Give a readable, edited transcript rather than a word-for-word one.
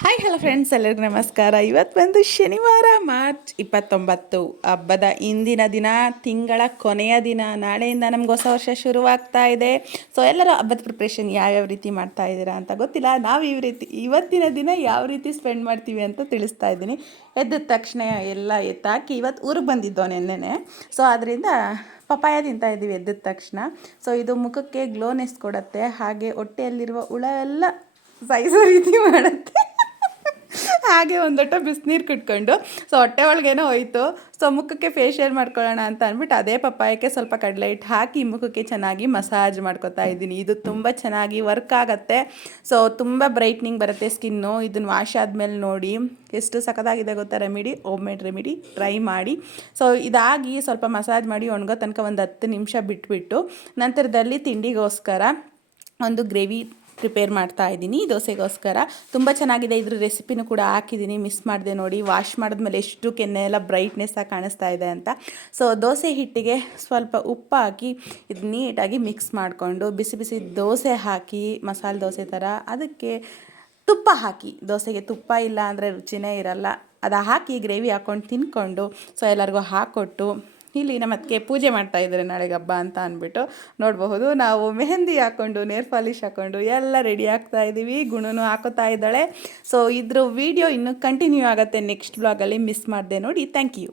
Hi hello friends, ಎಲ್ಲರಿಗೂ ನಮಸ್ಕಾರ. ಇವತ್ತು ಬಂದು ಶನಿವಾರ ಮಾರ್ಚ್ 29 ಹಬ್ಬದ ಇಂದಿನ ದಿನ, ತಿಂಗಳ ಕೊನೆಯ ದಿನ. ನಾಳೆಯಿಂದ ನಮ್ಗೆ ಹೊಸ ವರ್ಷ ಶುರುವಾಗ್ತಾ ಇದೆ. ಸೊ ಎಲ್ಲರೂ ಹಬ್ಬದ ಪ್ರಿಪ್ರೇಷನ್ ಯಾವ್ಯಾವ ರೀತಿ ಮಾಡ್ತಾ ಇದ್ದೀರಾ ಅಂತ ಗೊತ್ತಿಲ್ಲ. ನಾವು ಇವತ್ತಿನ ದಿನ ಯಾವ ರೀತಿ ಸ್ಪೆಂಡ್ ಮಾಡ್ತೀವಿ ಅಂತ ತಿಳಿಸ್ತಾ ಇದ್ದೀನಿ. ಎದ್ದ ತಕ್ಷಣ ಎಲ್ಲ ಎತ್ತಾಕಿ ಇವತ್ತು ಊರಿಗೆ ಬಂದಿದ್ದೋ ನೆನ್ನೆನೆ. ಸೊ ಅದರಿಂದ ಪಪಾಯ ತಿಂತಾ ಇದ್ದೀವಿ ಎದ್ದ ತಕ್ಷಣ. ಸೊ ಇದು ಮುಖಕ್ಕೆ ಗ್ಲೋನೆಸ್ ಕೊಡುತ್ತೆ, ಹಾಗೆ ಹೊಟ್ಟೆಯಲ್ಲಿರುವ ಹುಳ ಎಲ್ಲ ಸಾಯಿಸೋ ರೀತಿ ಮಾಡುತ್ತೆ. ಹಾಗೆ ಒಂದು ಲೋಟ ಬಿಸಿನೀರು ಕುಟ್ಕೊಂಡು ಸೊ ಹೊಟ್ಟೆ ಒಳಗೇನೋ ಹೋಯ್ತು. ಸೊ ಮುಖಕ್ಕೆ ಫೇಶಿಯಲ್ ಮಾಡ್ಕೊಳ್ಳೋಣ ಅಂತ ಅಂದ್ಬಿಟ್ಟು ಅದೇ ಪಪ್ಪಾಯಕ್ಕೆ ಸ್ವಲ್ಪ ಕಡಲೆ ಹಿಟ್ಟು ಹಾಕಿ ಮುಖಕ್ಕೆ ಚೆನ್ನಾಗಿ ಮಸಾಜ್ ಮಾಡ್ಕೊತಾ ಇದ್ದೀನಿ. ಇದು ತುಂಬ ಚೆನ್ನಾಗಿ ವರ್ಕ್ ಆಗುತ್ತೆ. ಸೊ ತುಂಬ ಬ್ರೈಟ್ನಿಂಗ್ ಬರುತ್ತೆ ಸ್ಕಿನ್ನು. ಇದನ್ನು ವಾಶ್ ಆದಮೇಲೆ ನೋಡಿ ಎಷ್ಟು ಸಖತ್ತಾಗಿದೆ ಗೊತ್ತಾ. Remedy, home made remedy, try ಮಾಡಿ. ಸೊ ಇದಾಗಿ ಸ್ವಲ್ಪ ಮಸಾಜ್ ಮಾಡಿ ಒಣಗೋ ತನಕ ಒಂದು 10 ನಿಮಿಷ ಬಿಟ್ಬಿಟ್ಟು ನಂತರದಲ್ಲಿ ತಿಂಡಿಗೋಸ್ಕರ ಒಂದು ಗ್ರೇವಿ ಪ್ರಿಪೇರ್ ಮಾಡ್ತಾ ಇದ್ದೀನಿ, ದೋಸೆಗೋಸ್ಕರ. ತುಂಬ ಚೆನ್ನಾಗಿದೆ. ಇದ್ರ ರೆಸಿಪಿನೂ ಕೂಡ ಹಾಕಿದ್ದೀನಿ, ಮಿಸ್ ಮಾಡಿದೆ ನೋಡಿ. ವಾಶ್ ಮಾಡಿದ್ಮೇಲೆ ಎಷ್ಟು ಕೆನ್ನೆ ಎಲ್ಲ ಬ್ರೈಟ್ನೆಸ್ಸಾಗಿ ಕಾಣಿಸ್ತಾ ಇದೆ ಅಂತ. ಸೊ ದೋಸೆ ಹಿಟ್ಟಿಗೆ ಸ್ವಲ್ಪ ಉಪ್ಪು ಹಾಕಿ ಇದು ನೀಟಾಗಿ ಮಿಕ್ಸ್ ಮಾಡಿಕೊಂಡು ಬಿಸಿ ಬಿಸಿ ದೋಸೆ ಹಾಕಿ, ಮಸಾಲೆ ದೋಸೆ ಥರ ಅದಕ್ಕೆ ತುಪ್ಪ ಹಾಕಿ, ದೋಸೆಗೆ ತುಪ್ಪ ಇಲ್ಲ ಅಂದರೆ ರುಚಿನೇ ಇರಲ್ಲ, ಅದು ಹಾಕಿ ಗ್ರೇವಿ ಹಾಕ್ಕೊಂಡು ತಿನ್ಕೊಂಡು ಸೊ ಎಲ್ಲರಿಗೂ ಹಾಕ್ಕೊಟ್ಟು ಇಲ್ಲಿ ನಮ್ಮ ಅದಕ್ಕೆ ಪೂಜೆ ಮಾಡ್ತಾ ಇದ್ದಾರೆ ನಾಳೆಗೆ ಹಬ್ಬ ಅಂತ ಅಂದ್ಬಿಟ್ಟು ನೋಡಬಹುದು. ನಾವು ಮೆಹಂದಿ ಹಾಕ್ಕೊಂಡು, ನೇರ್ ಪಾಲಿಶ್ ಹಾಕ್ಕೊಂಡು ಎಲ್ಲ ರೆಡಿ ಆಗ್ತಾ ಇದ್ದೀವಿ. ಗುಣನು ಹಾಕೋತಾ ಇದ್ದಾಳೆ. ಸೊ ಇದ್ರ ವಿಡಿಯೋ ಇನ್ನೂ ಕಂಟಿನ್ಯೂ ಆಗುತ್ತೆ ನೆಕ್ಸ್ಟ್ ಬ್ಲಾಗಲ್ಲಿ, ಮಿಸ್ ಮಾಡಿದೆ ನೋಡಿ. Thank you.